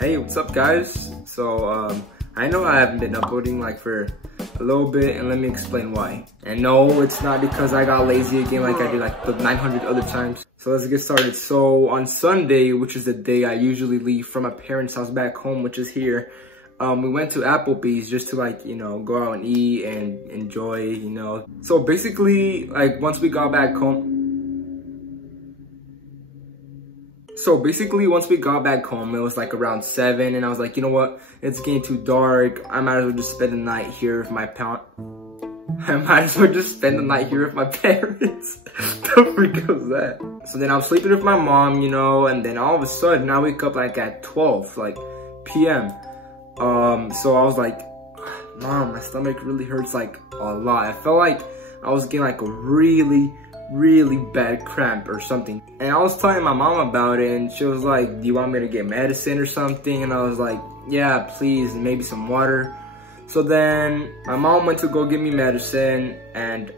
Hey, what's up guys? So I know I haven't been uploading like for a little bit, and let me explain why. And no, it's not because I got lazy again like I did like the 900 other times. So let's get started. So on Sunday, which is the day I usually leave from my parents' house back home, which is here, we went to Applebees just to like, you know, go out and eat and enjoy, you know. So basically, like once we got back home, it was like around 7, and I was like, you know what? It's getting too dark. I might as well just spend the night here with my parents. The freak was that? So then I was sleeping with my mom, you know, and then all of a sudden I wake up like at 12, like p.m. So I was like, Mom, my stomach really hurts like a lot. I felt like I was getting like a really bad cramp or something. And I was telling my mom about it, and she was like, do you want me to get medicine or something? And I was like, yeah, please, and maybe some water. So then my mom went to go get me medicine and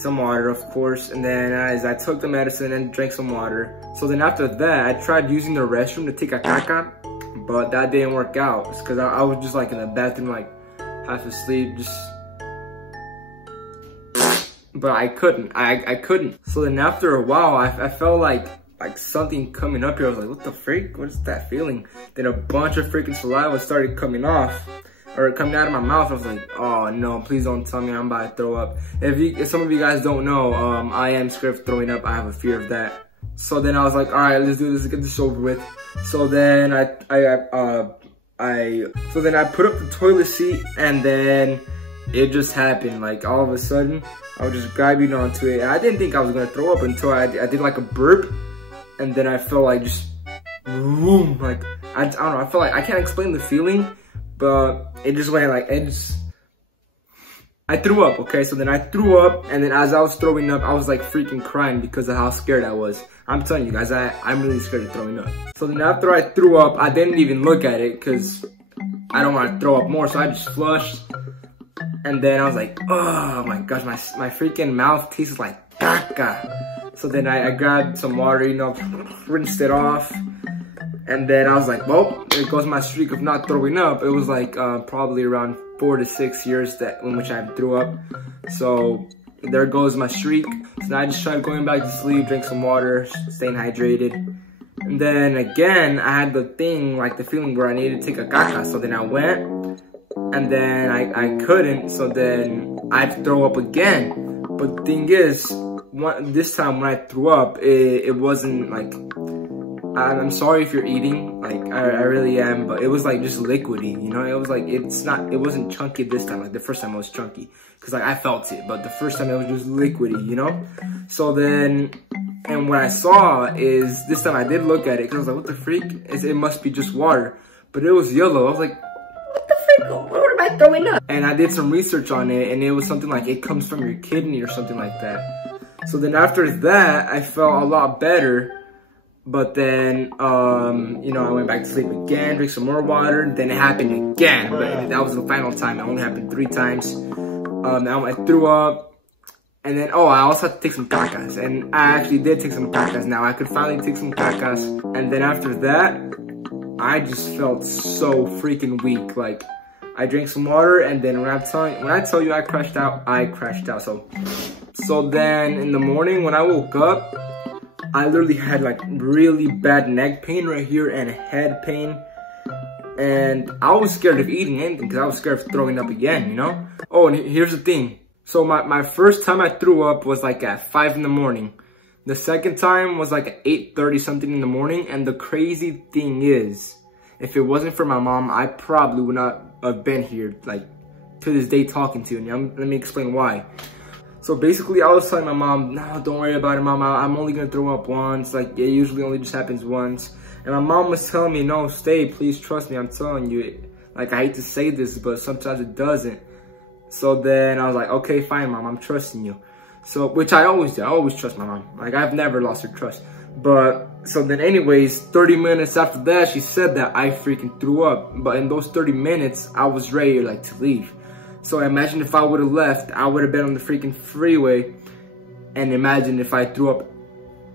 some water, of course. And then as I took the medicine and drank some water, so then after that I tried using the restroom to take a caca, but that didn't work out. It's because I was just like in the bathroom, like half asleep, just, but I couldn't. I couldn't. So then after a while, I felt like something coming up here. I was like, what the freak? What is that feeling? Then a bunch of freaking saliva started coming off, or coming out of my mouth. I was like, oh no, please don't tell me I'm about to throw up. If some of you guys don't know, I am scared of throwing up. I have a fear of that. So then I was like, all right, let's do this, get this over with. So then I put up the toilet seat, and then it just happened. Like all of a sudden, I was just grabbing onto it. And I didn't think I was gonna throw up until I did like a burp, and then I felt like just boom, like I don't know. I felt like I can't explain the feeling, but it just went like I threw up. Okay, so then I threw up, and then as I was throwing up, I was like freaking crying because of how scared I was. I'm telling you guys, I'm really scared of throwing up. So then after I threw up, I didn't even look at it because I don't want to throw up more. So I just flushed. And then I was like, oh my gosh, my freaking mouth tastes like caca. So then I grabbed some water, you know, rinsed it off. And then I was like, well, there goes my streak of not throwing up. It was like probably around 4 to 6 years in which I threw up. So there goes my streak. So now I just tried going back to sleep, drink some water, staying hydrated. And then again, I had the feeling where I needed to take a caca. So then I went, and then I couldn't, so then I'd throw up again. But the thing is, this time when I threw up, it wasn't like, I'm sorry if you're eating, like I really am, but it was like just liquidy, you know. It was like, it wasn't chunky this time. Like the first time it was chunky, because like I felt it, but the first time it was just liquidy, you know. So then, and what I saw is, this time I did look at it, because I was like, what the freak? It must be just water, but it was yellow. I was like, what am I throwing up? And I did some research on it, and it was something like it comes from your kidney or something like that. So then after that, I felt a lot better. But then, you know, I went back to sleep again, drank some more water. Then it happened again, but that was the final time. It only happened 3 times. Now I threw up, and then I also had to take some cacas, and I actually did take some cacas. Now I could finally take some cacas, and then after that, I just felt so freaking weak. Like, I drank some water, and then when I tell you I crashed out, I crashed out. So then in the morning when I woke up, I literally had like really bad neck pain right here and head pain. And I was scared of eating anything because I was scared of throwing up again, you know? Oh, and here's the thing. So my first time I threw up was like at 5 in the morning. The second time was like at 8:30 something in the morning. And the crazy thing is, if it wasn't for my mom, I probably would not have been here, like, to this day talking to you. Let me explain why. So basically, I was telling my mom, no, don't worry about it, Mom. I'm only gonna throw up once. Like, it usually only just happens once. And my mom was telling me, no, stay, please trust me. I'm telling you. Like, I hate to say this, but sometimes it doesn't. So then I was like, okay, fine, Mom, I'm trusting you. So, which I always do. I always trust my mom. Like, I've never lost her trust. But, so then anyways, 30 minutes after that, she said that I freaking threw up. But in those 30 minutes, I was ready, like, to leave. So imagine if I would have left, I would have been on the freaking freeway. And imagine if I threw up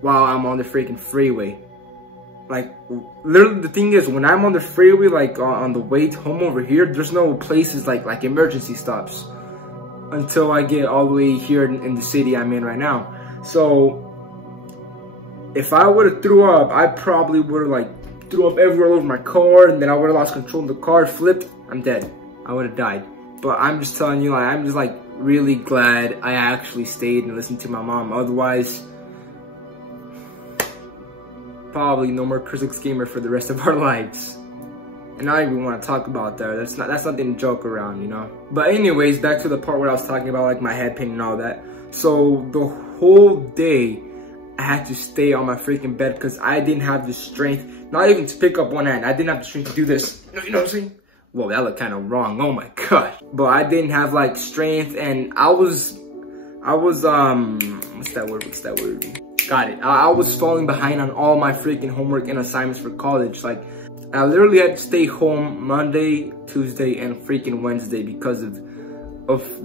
while I'm on the freaking freeway. Like, literally, the thing is, when I'm on the freeway, like on the way home over here, there's no places like emergency stops until I get all the way here in the city I'm in right now. So if I would have threw up, I probably would have like threw up everywhere over my car, and then I would have lost control of the car, flipped, I'm dead. I would have died. But I'm just telling you, like, I'm just like really glad I actually stayed and listened to my mom. Otherwise, probably no more CrisxGamer for the rest of our lives. And I don't even want to talk about that. That's nothing to joke around, you know. But anyways, back to the part where I was talking about like my head pain and all that. So the whole day I had to stay on my freaking bed because I didn't have the strength, not even to pick up one hand. I didn't have the strength to do this. You know what I'm saying? Whoa, that looked kind of wrong. Oh my gosh. But I didn't have like strength, and I was what's that word? Got it. I was falling behind on all my freaking homework and assignments for college. Like, I literally had to stay home Monday, Tuesday, and freaking Wednesday because of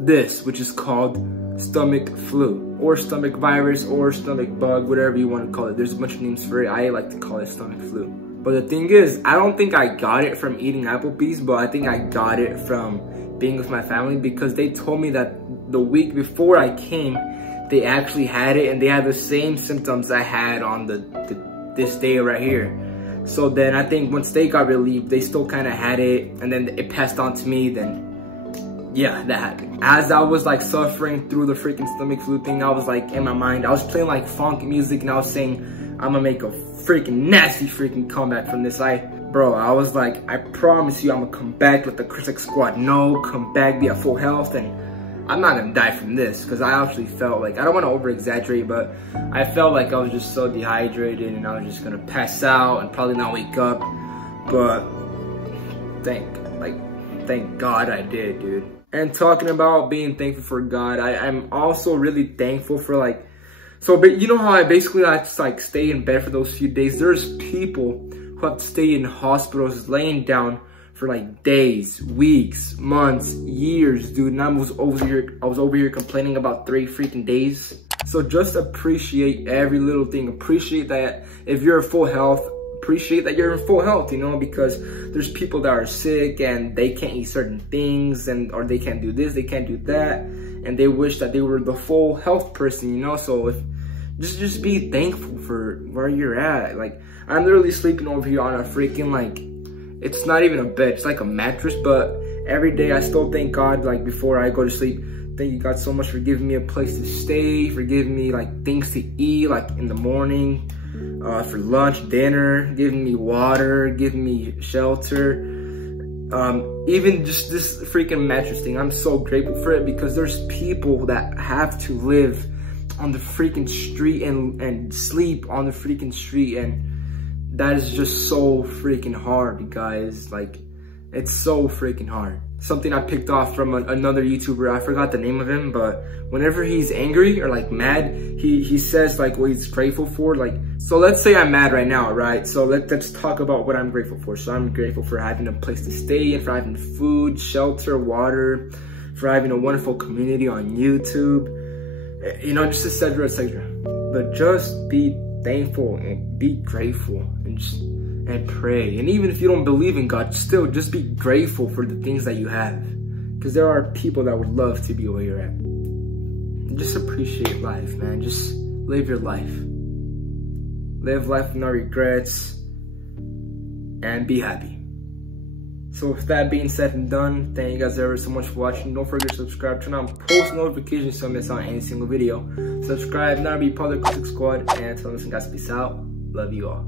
this, which is called stomach flu, or stomach virus, or stomach bug, whatever you want to call it. There's a bunch of names for it. I like to call it stomach flu. But the thing is, I don't think I got it from eating Applebees, but I think I got it from being with my family, because they told me that the week before I came, they actually had it, and they had the same symptoms I had on this day right here. So then I think once they got relieved, they still kind of had it, and then it passed on to me. Then yeah, that happened. As I was like suffering through the freaking stomach flu thing, I was like, in my mind, I was playing like funk music, and I was saying, I'm gonna make a freaking nasty freaking comeback from this. Bro, I was like, I promise you I'm gonna come back with the Cris squad. No, come back, be at full health, and I'm not gonna die from this, because I actually felt like, I don't want to over exaggerate, but I felt like I was just so dehydrated and I was just gonna pass out and probably not wake up. But thank God I did, dude. And talking about being thankful for God, I'm also really thankful for like, but you know how I basically had to like stay in bed for those few days. There's people who have to stay in hospitals laying down for like days, weeks, months, years, dude. And I was over here complaining about 3 freaking days. So just appreciate every little thing. Appreciate that if you're in full health, appreciate that you're in full health, you know, because there's people that are sick and they can't eat certain things, or they can't do this, they can't do that, and they wish that they were the full health person, you know. So just be thankful for where you're at. Like, I'm literally sleeping over here on a freaking, like, it's not even a bed, it's like a mattress, but every day I still thank God, like before I go to sleep. Thank you God so much for giving me a place to stay, for giving me like things to eat, like in the morning, for lunch, dinner, giving me water, giving me shelter, even just this freaking mattress thing. I'm so grateful for it, because there's people that have to live on the freaking street and sleep on the freaking street, and that is just so freaking hard, guys. Like, it's so freaking hard. Something I picked off from another YouTuber, I forgot the name of him, but whenever he's angry or like mad, he says like what he's grateful for. Like, so let's say I'm mad right now, right? So let's talk about what I'm grateful for. So I'm grateful for having a place to stay in, for having food, shelter, water, for having a wonderful community on YouTube, you know, just etc, etc. But just be thankful and be grateful, and pray. And even if you don't believe in God, still just be grateful for the things that you have, because there are people that would love to be where you're at. And just appreciate life, man. Just live your life. Live life with no regrets, and be happy. So with that being said and done, thank you guys ever so much for watching. Don't forget to subscribe, turn on post notifications so you don't miss out on any single video. Subscribe, now be part of the Cris squad, and until then, guys, peace out. Love you all.